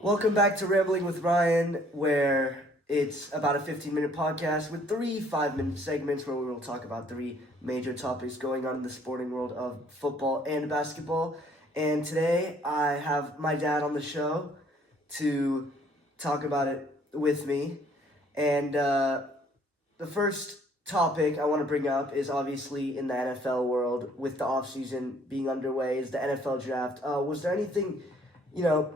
Welcome back to Rambling with Ryan, where it's about a 15-minute podcast with three 5-minute segments where we will talk about three major topics going on in the sporting world of football and basketball. And today I have my dad on the show to talk about it with me. And the first topic I want to bring up is obviously in the NFL world with the offseason being underway is the NFL draft. Was there anything, you know,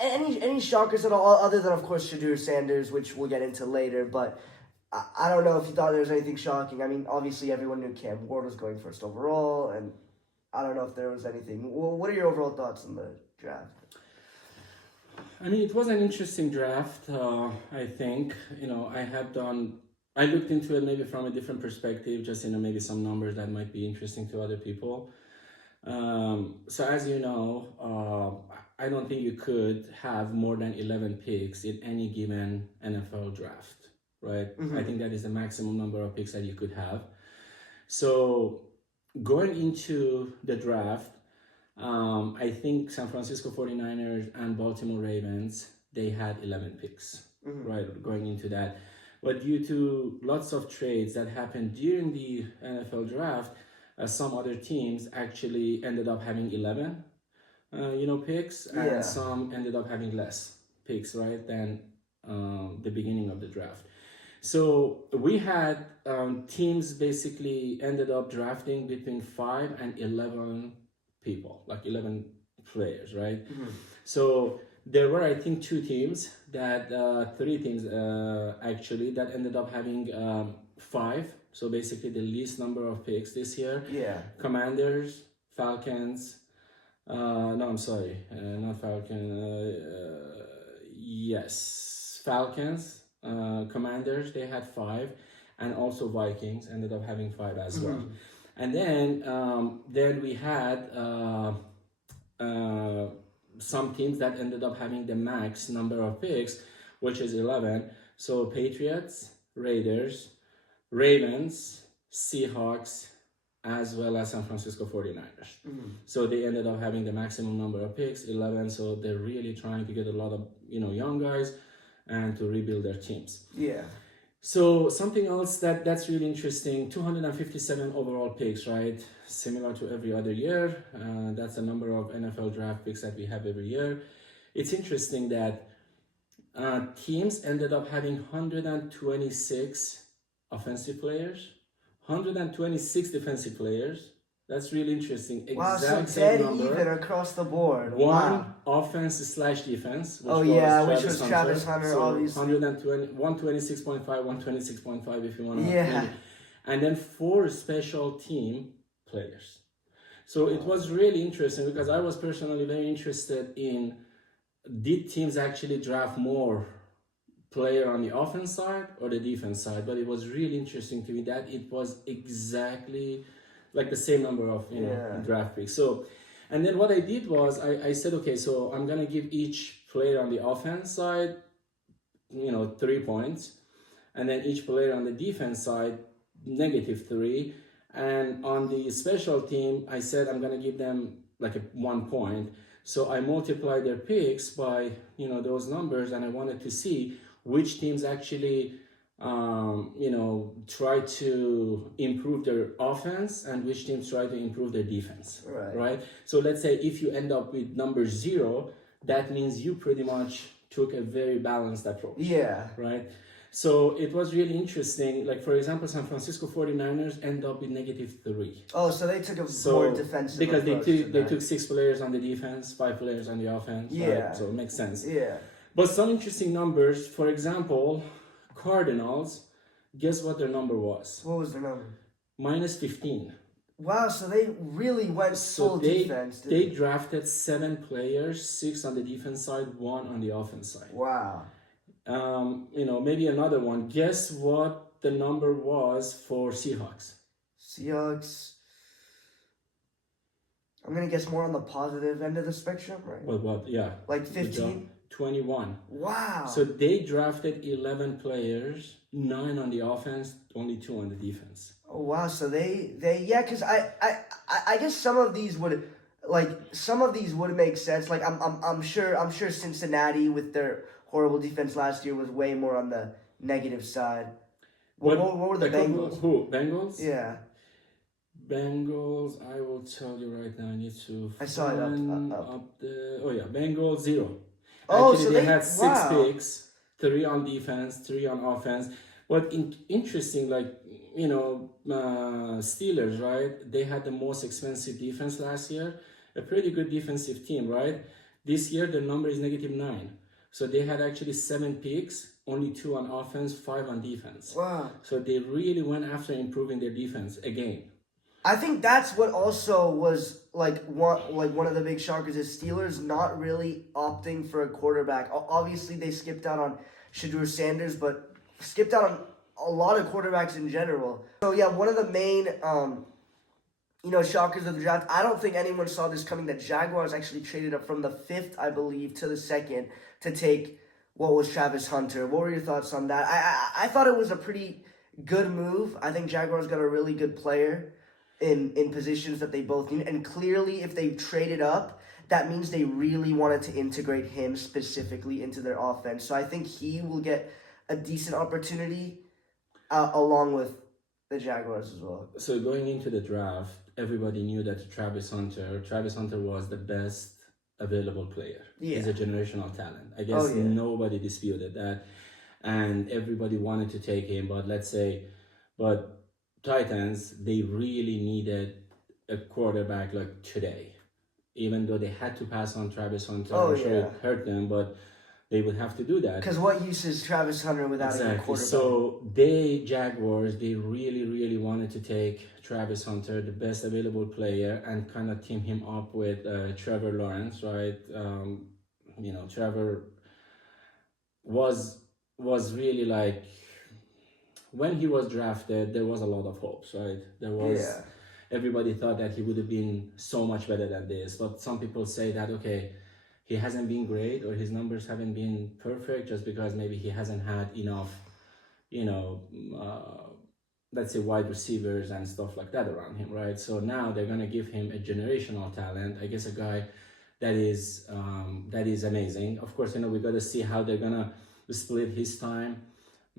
any shockers at all, other than, of course, Shedeur Sanders, which we'll get into later, but I don't know if you thought there was anything shocking. I mean, obviously everyone knew Cam Ward was going first overall, and I don't know if there was anything. Well, what are your overall thoughts on the draft? I mean, it was an interesting draft, I think. I looked into it maybe from a different perspective, just, maybe some numbers that might be interesting to other people. So as you know, I don't think you could have more than 11 picks in any given NFL draft, right? Mm-hmm. I think that is the maximum number of picks that you could have. So going into the draft, I think San Francisco 49ers and Baltimore Ravens, they had 11 picks, right, going into that. But due to lots of trades that happened during the NFL draft, some other teams actually ended up having 11, picks, and some ended up having less picks, right, than the beginning of the draft. So we had teams basically ended up drafting between 5 and 11 people, like 11 players, right? Mm-hmm. So there were, I think, three teams actually that ended up having 5. So basically the least number of picks this year. Yeah. Commanders, Falcons. Not Falcons. Yes, Falcons. Commanders, they had 5, and also Vikings ended up having 5 as well. And then we had some teams that ended up having the max number of picks, which is 11. So Patriots, Raiders, Ravens, Seahawks, as well as San Francisco 49ers. So they ended up having the maximum number of picks, 11. So they're really trying to get a lot of young guys and to rebuild their teams. Yeah. So something else that's really interesting, 257 overall picks, right? Similar to every other year. That's the number of NFL draft picks that we have every year. It's interesting that teams ended up having 126 offensive players, 126 defensive players. That's really interesting. Wow, so dead even across the board. One offense / defense. Which was Travis Hunter, so obviously. 126.5, 126.5 if you want to. Yeah. And then 4 special team players. So it was really interesting because I was personally very interested in, did teams actually draft more player on the offense side or the defense side? But it was really interesting to me that it was exactly like the same number of draft picks. So, and then what I did was I said, okay, so I'm gonna give each player on the offense side 3 points, and then each player on the defense side -3, and on the special team I said I'm gonna give them like 1 point. So I multiplied their picks by those numbers, and I wanted to see which teams actually try to improve their offense and which teams try to improve their defense, right? So let's say if you end up with number 0, that means you pretty much took a very balanced approach. Yeah. Right? So it was really interesting. Like, for example, San Francisco 49ers end up with -3. Oh, so they took a more defensive because approach. They took 6 players on the defense, 5 players on the offense. Yeah. Right? So it makes sense. Yeah. But some interesting numbers, for example, Cardinals, guess what their number was? What was their number? -15. Wow, so they really went full defense. They drafted 7 players, 6 on the defense side, 1 on the offense side. Wow. Maybe another one. Guess what the number was for Seahawks? Seahawks. I'm gonna guess more on the positive end of the spectrum, right? What? Yeah. Like 15? 21. Wow. So they drafted 11 players, 9 on the offense, only 2 on the defense. Oh wow, so they because I guess some of these would like some of these would make sense. Like I'm sure Cincinnati with their horrible defense last year was way more on the negative side. What were the like Bengals? Who? Bengals? Yeah, Bengals, I will tell you right now. I need to I saw it find up. up the. Oh yeah, Bengals 0. Oh, Actually, so they had six wow. picks, 3 on defense, 3 on offense. But interesting, like Steelers, right? They had the most expensive defense last year, a pretty good defensive team, right? This year their number is -9, so they had actually 7 picks, only 2 on offense, 5 on defense. Wow. So they really went after improving their defense again. I think that's what also was one of the big shockers is Steelers not really opting for a quarterback. Obviously, they skipped out on Shedeur Sanders, but skipped out on a lot of quarterbacks in general. So yeah, one of the main shockers of the draft. I don't think anyone saw this coming. That Jaguars actually traded up from the 5th, I believe, to the 2nd to take what was Travis Hunter. What were your thoughts on that? I thought it was a pretty good move. I think Jaguars got a really good player in positions that they both need. And clearly, if they traded up, that means they really wanted to integrate him specifically into their offense. So I think he will get a decent opportunity along with the Jaguars as well. So going into the draft, everybody knew that Travis Hunter was the best available player. Yeah. He's a generational talent. I guess nobody disputed that. And everybody wanted to take him, but Titans, they really needed a quarterback like today. Even though they had to pass on Travis Hunter, I'm sure it hurt them, but they would have to do that. Because what use is Travis Hunter without a quarterback? So Jaguars, they really, really wanted to take Travis Hunter, the best available player, and kind of team him up with Trevor Lawrence, right? Trevor was really like, when he was drafted, there was a lot of hopes, right? Everybody thought that he would have been so much better than this, but some people say that, okay, he hasn't been great or his numbers haven't been perfect just because maybe he hasn't had enough, let's say wide receivers and stuff like that around him, right? So now they're going to give him a generational talent, I guess a guy that is amazing. Of course, we got to see how they're going to split his time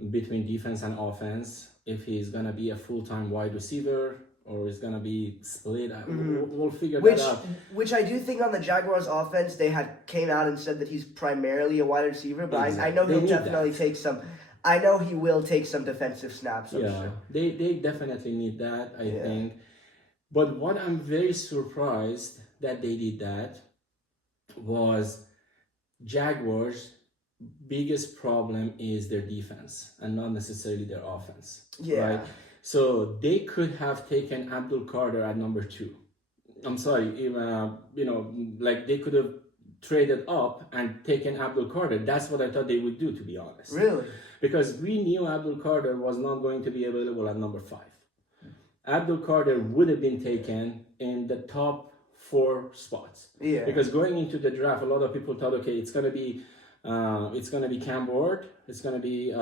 between defense and offense, if he's going to be a full-time wide receiver or is going to be split. We'll figure that out. Which I do think on the Jaguars offense, they came out and said that he's primarily a wide receiver, but I know he'll definitely take some. I know he will take some defensive snaps. I'm sure. They definitely need that, I think. But what I'm very surprised that they did that was Jaguars' biggest problem is their defense and not necessarily their offense. Yeah. Right? So they could have taken Abdul Carter at number 2. I'm sorry, like they could have traded up and taken Abdul Carter. That's what I thought they would do, to be honest. Really? Because we knew Abdul Carter was not going to be available at number 5. Abdul Carter would have been taken in the top 4 spots. Yeah. Because going into the draft, a lot of people thought, okay, it's gonna be Cam Ward, it's gonna be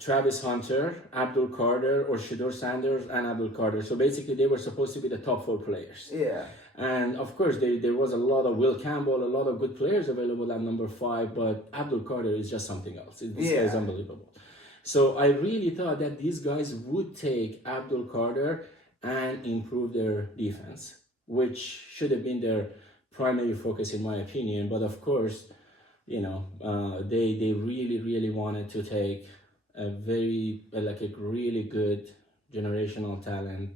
Travis Hunter, Abdul Carter, or Shedeur Sanders and Abdul Carter. So basically, they were supposed to be the top 4 players. Yeah. And of course, there was a lot of Will Campbell, a lot of good players available at number 5, but Abdul Carter is just something else. This guy is unbelievable. So I really thought that these guys would take Abdul Carter and improve their defense, which should have been their primary focus, in my opinion. But of course, they really, really wanted to take a really good generational talent,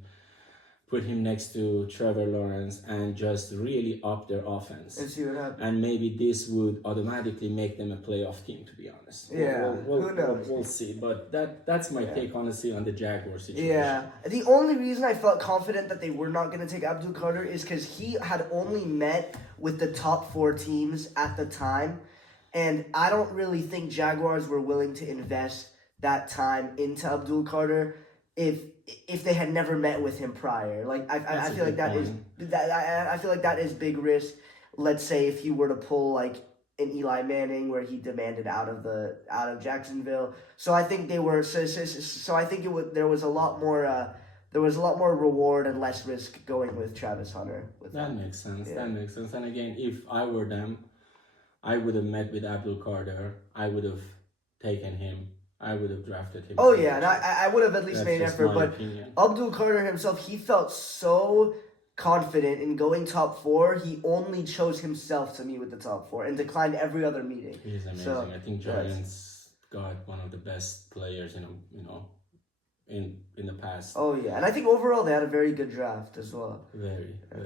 put him next to Trevor Lawrence, and just really up their offense. And see what happens. And maybe this would automatically make them a playoff team, to be honest. Yeah, who knows? We'll see. But that's my take, honestly, on the Jaguars situation. Yeah. The only reason I felt confident that they were not going to take Abdul Carter is because he had only met with the top 4 teams at the time. And I don't really think Jaguars were willing to invest that time into Abdul Carter if they had never met with him prior. Like I feel like I feel like that is big risk. Let's say if he were to pull like an Eli Manning where he demanded out of Jacksonville. So I think they were so I think there was a lot more there was a lot more reward and less risk going with Travis Hunter. With That makes sense. Yeah. That makes sense. And again, if I were them, I would have met with Abdul Carter. I would have taken him. I would have drafted him. Oh yeah, and I would have at least That's made an just effort. my But opinion. Abdul Carter himself, he felt so confident in going top 4. He only chose himself to meet with the top 4 and declined every other meeting. He's amazing. So, I think Giants got one of the best players in the past. Oh yeah, and I think overall they had a very good draft as well. Very, I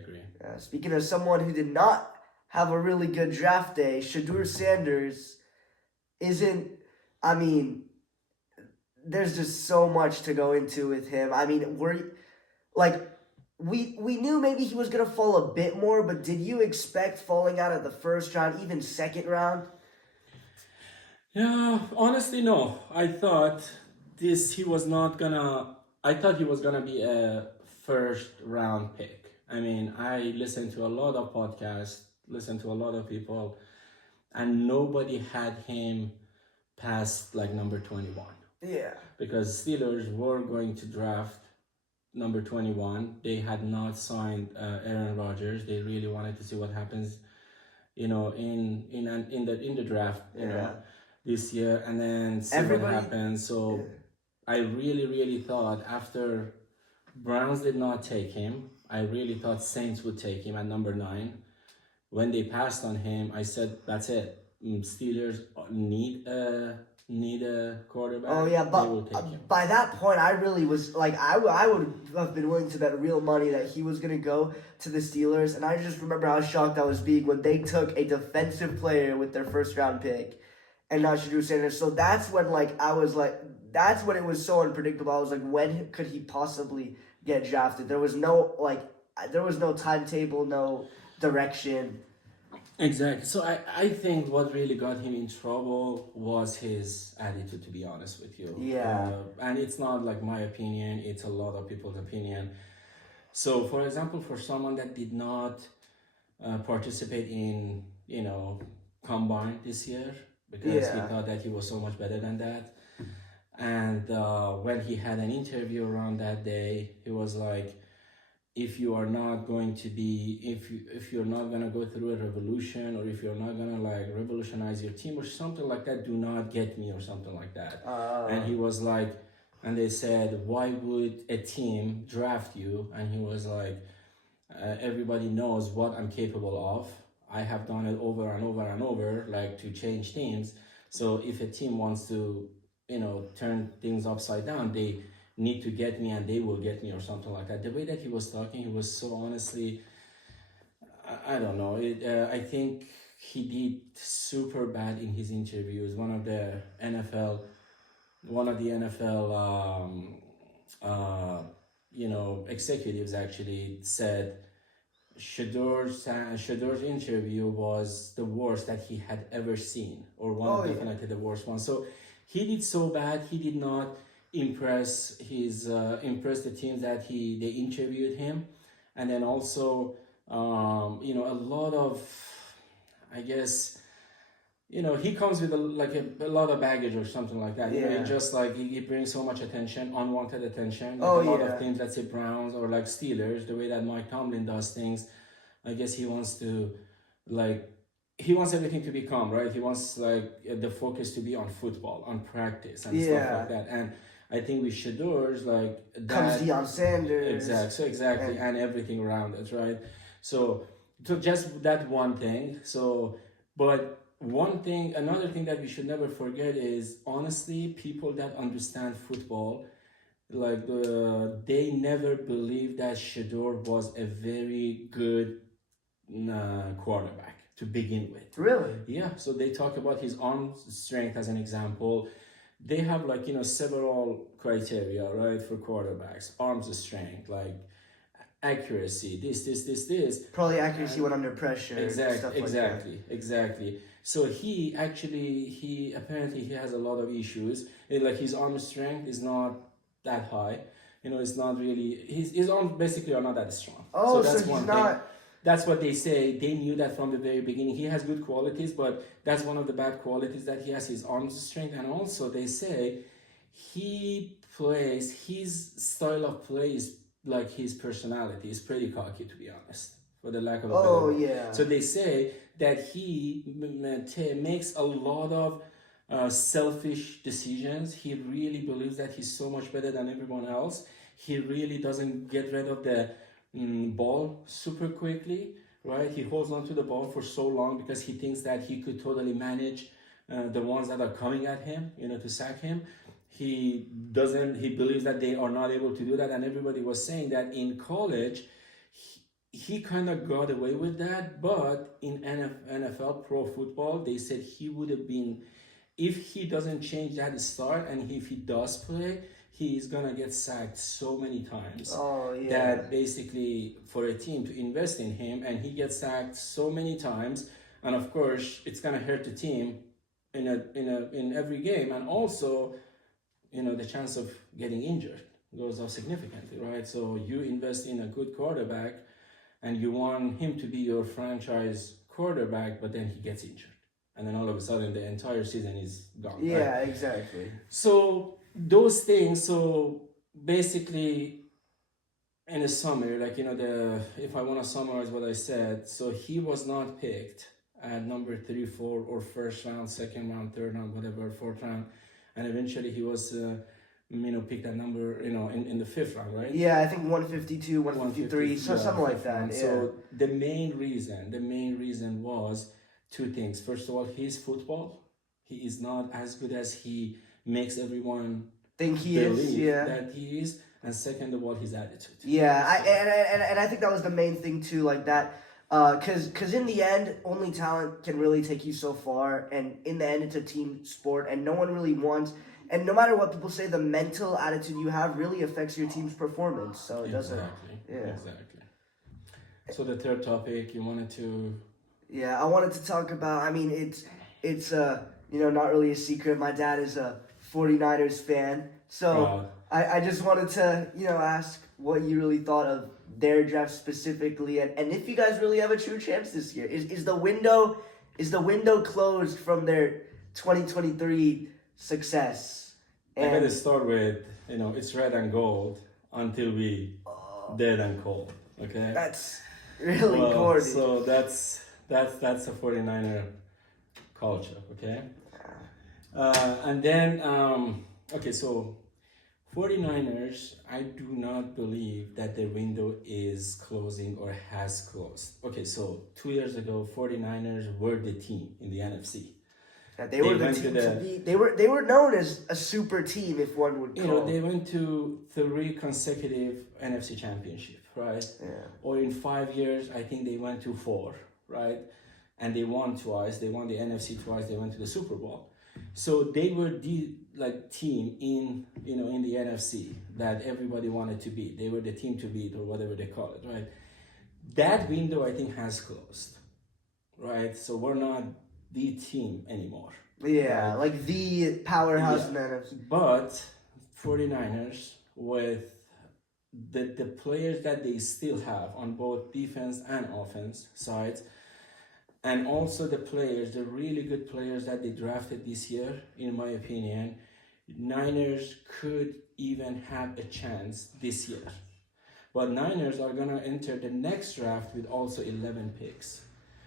agree. Speaking of someone who did not have a really good draft day, Shedeur Sanders isn't. I mean, there's just so much to go into with him. I mean, we knew maybe he was gonna fall a bit more, but did you expect falling out of the first round, even second round? Yeah, honestly, no. I thought he was gonna be a first round pick. I mean, I listened to a lot of podcasts, listened to a lot of people, and nobody had him past like number 21. Yeah. Because Steelers were going to draft number 21. They had not signed Aaron Rodgers. They really wanted to see what happens, in the draft, this year, and then see what happens. So I really, really thought after Browns did not take him, I really thought Saints would take him at number 9. When they passed on him, I said, that's it. Steelers need a quarterback. Oh yeah, but by that point, I really was like, I would have been willing to bet real money that he was gonna go to the Steelers, and I just remember how shocked I was being when they took a defensive player with their first round pick, and not Shedeur Sanders. So that's when that's when it was so unpredictable. I was like, when could he possibly get drafted? There was no timetable, no direction. Exactly. So I think what really got him in trouble was his attitude, to be honest with you. Yeah. And it's not like my opinion, it's a lot of people's opinion. So, for example, for someone that did not participate in, Combine this year, because he thought that he was so much better than that. And when he had an interview around that day, he was like, if you are not going to be, if you're not going to go through a revolution, or if you're not going to like revolutionize your team or something like that, do not get me, or something like that. And he was like, and they said, why would a team draft you? And he was like, everybody knows what I'm capable of. I have done it over and over and over, like to change teams. So if a team wants to, turn things upside down, they need to get me, and they will get me, or something like that. The way that he was talking, he was so honestly, I don't know. I think he did super bad in his interviews. One of the NFL executives actually said Shedeur's interview was the worst that he had ever seen, or definitely the worst one. So he did so bad. He did not impress the teams that they interviewed him, and then also a lot of, I guess, he comes with a lot of baggage or something like that. Just like he brings so much attention, unwanted attention. A lot of teams, let's say Browns or like Steelers, the way that Mike Tomlin does things, I guess he wants everything to be calm, right? He wants the focus to be on football, on practice and stuff like that. And I think with Shedeur's comes Deion Sanders. Exactly, and everything around it, right? So just that one thing. But another thing that we should never forget is, honestly, people that understand football, they never believed that Shedeur was a very good quarterback to begin with. Really? Yeah. So they talk about his arm strength as an example. They have several criteria, right, for quarterbacks. Arms strength, accuracy, this. Probably accuracy when under pressure. Exactly. So he apparently has a lot of issues. His arm strength is not that high. It's not really, his arms basically are not that strong. Oh, so that's he's one not. thing. That's what they say. They knew that from the very beginning. He has good qualities, but that's one of the bad qualities that he has, his arm strength. And also they say he plays, his style of play is like his personality. Is pretty cocky, to be honest, for the lack of a better Oh word. yeah. So they say that he makes a lot of selfish decisions. He really believes that he's so much better than everyone else. He really doesn't get rid of the ball super quickly, right? He holds on to the ball for so long because he thinks that he could totally manage the ones that are coming at him, to sack him. He believes that they are not able to do that. And everybody was saying that in college, he kind of got away with that. But in NFL pro football, they said he would have been, if he doesn't change that start and if he does play, he is gonna get sacked so many times that basically for a team to invest in him, and he gets sacked so many times, and of course it's gonna hurt the team in every game, and also the chance of getting injured goes up significantly, right? So you invest in a good quarterback, and you want him to be your franchise quarterback, but then he gets injured, and then all of a sudden the entire season is gone. Yeah, right? exactly. So those things. So basically, in a summary, if I want to summarize what I said, so he was not picked at number 3, 4, or first round, second round, third round, whatever, fourth round, and eventually he was picked at number in the fifth round, right? Yeah, I think 152, 153, something like that. Round. So the main reason was two things. First of all, his football. He is not as good as he makes everyone think he believe is. that he is. And second of all, his attitude. Yeah, and I think that was the main thing too, like that, because in the end, only talent can really take you so far, and in the end, it's a team sport, and no one really wants. And no matter what people say, the mental attitude you have really affects your team's performance. So it doesn't. Exactly. So the third topic you wanted to. Yeah, I wanted to talk about. I mean, it's not really a secret. My dad is a 49ers fan, so I just wanted to ask what you really thought of their draft specifically, and if you guys really have a true chance this year. Is the window closed from their 2023 success? I gotta start with it's red and gold until we dead and cold. Okay. That's really corny. So that's a 49er culture. Okay. And then okay, so 49ers, I do not believe that the window is closing or has closed. Okay, so 2 years ago, 49ers were the team in the NFC. They were the team to beat. They were known as a super team, if one would call. They went to 3 consecutive NFC championship, right? Yeah. Or in 5 years, I think they went to 4, right? And they won twice. They won the NFC twice. They went to the Super Bowl. So they were the team in the NFC that everybody wanted to beat. They were the team to beat, or whatever they call it, right? That window, I think, has closed, right? So we're not the team anymore. Yeah, right? Like the powerhouse in the NFC. But 49ers, with the players that they still have on both defense and offense sides, and also the really good players that they drafted this year, in my opinion, Niners could even have a chance this year. But Niners are going to enter the next draft with also 11 picks.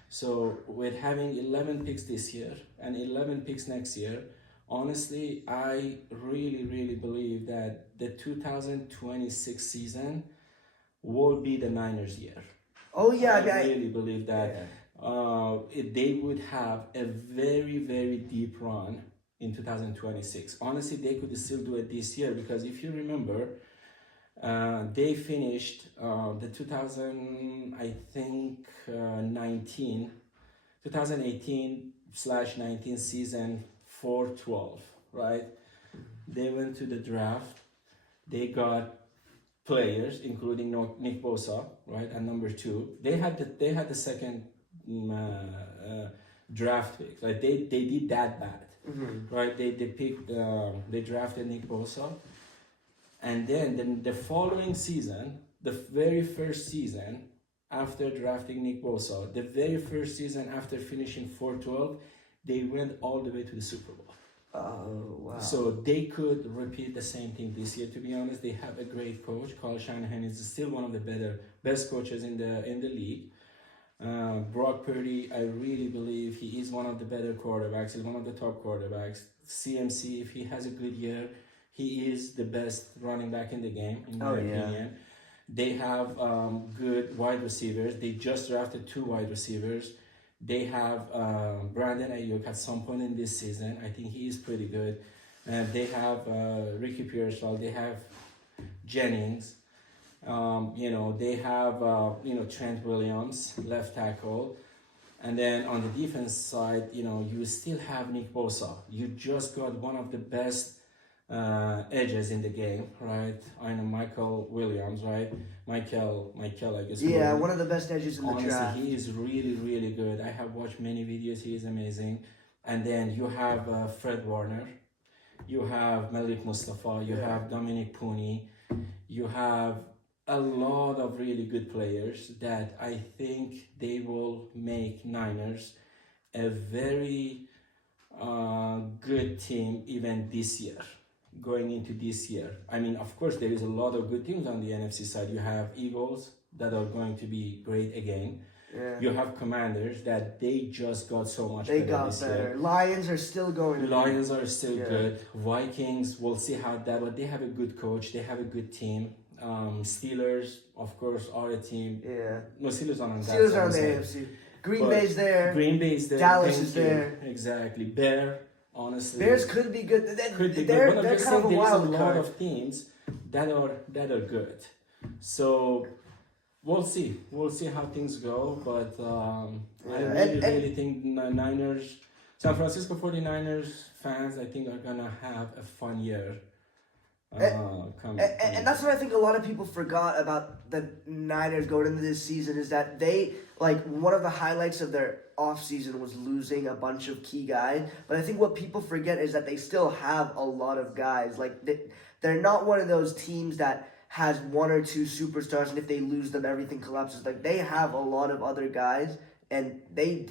So with having 11 picks this year and 11 picks next year, honestly, I really, really believe that the 2026 season will be the Niners' year. Oh, yeah. I really believe that. Yeah. They would have a very, very deep run in 2026. Honestly, they could still do it this year, because if you remember, they finished the 2018/19 season 4-12, right? They went to the draft. They got players, including Nick Bosa, right, at number 2. They had the second draft pick. Like they did that bad, right? They picked they drafted Nick Bosa, and then the following season, the very first season after drafting Nick Bosa, the very first season after finishing 4-12, they went all the way to the Super Bowl. Oh, wow. So they could repeat the same thing this year. To be honest, they have a great coach. Kyle Shanahan is still one of the best coaches in the league. Brock Purdy, I really believe he is one of the better quarterbacks. He's one of the top quarterbacks. CMC, if he has a good year, he is the best running back in the game, in my opinion. They have good wide receivers. They just drafted 2 wide receivers. They have Brandon Ayuk at some point in this season. I think he is pretty good. And they have Ricky Pearsall. They have Jennings. They have Trent Williams, left tackle. And then on the defense side, you still have Nick Bosa. You just got one of the best edges in the game, right? I know Michael Williams, right? Michael, I guess. Yeah, one of the best edges in the draft. Honestly, he is really, really good. I have watched many videos. He is amazing. And then you have Fred Warner. You have Malik Mustafa. You have Dominic Pooney. You have a lot of really good players that I think they will make Niners a very good team even this year. Going into this year. I mean, of course, there is a lot of good teams on the NFC side. You have Eagles that are going to be great again. Yeah. You have Commanders that they just got so much They better got this better. year. Lions are still going. Lions are still good. Vikings, we'll see how that, but they have a good coach. They have a good team. Steelers, of course, are a team. Yeah. No, Steelers are on that Steelers are on the side. AFC. Green Bay's there. Green Bay's there. Dallas Thank is you. there. Exactly. Bear, honestly. Bears could be good. Could be They're good. But I'm just kind of saying a there is a wild lot card. of teams that are good. So we'll see. We'll see how things go. But I really think Niners, San Francisco 49ers fans, I think are gonna have a fun year. And that's what I think a lot of people forgot about the Niners going into this season is that they, one of the highlights of their offseason was losing a bunch of key guys. But I think what people forget is that they still have a lot of guys. They're not one of those teams that has 1 or 2 superstars, and if they lose them, everything collapses. They have a lot of other guys, and they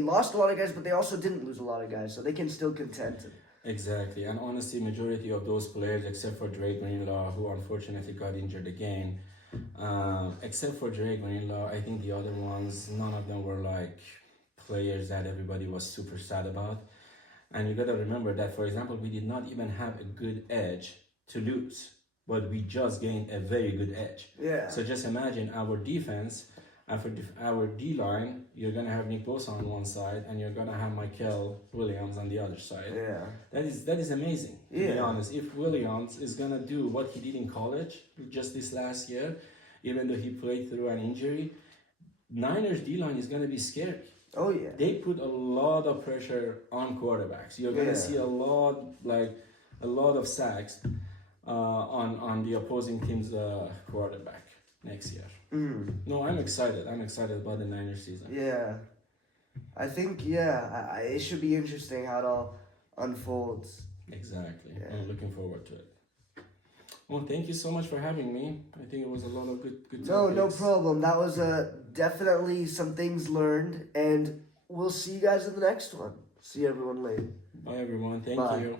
lost a lot of guys, but they also didn't lose a lot of guys, so they can still contend. Exactly, and honestly, majority of those players, except for Drake Greenlaw, who unfortunately got injured again, except for Drake Greenlaw, I think the other ones, none of them were players that everybody was super sad about. And you gotta remember that, for example, we did not even have a good edge to lose, but we just gained a very good edge. Yeah. So just imagine our defense. And for our D-line, you're going to have Nick Bosa on one side, and you're going to have Michael Williams on the other side. Yeah. That is amazing, to be honest. If Williams is going to do what he did in college just this last year, even though he played through an injury, Niners D-line is going to be scary. Oh, yeah. They put a lot of pressure on quarterbacks. You're going to see a lot of sacks on the opposing team's quarterback next year. No, I'm excited. I'm excited about the Niners season. Yeah. I think, it should be interesting how it all unfolds. Exactly. Yeah. I'm looking forward to it. Well, thank you so much for having me. I think it was a lot of good No topics. problem. That was definitely some things learned, and we'll see you guys in the next one. See everyone later. Bye, everyone. Thank Bye. you.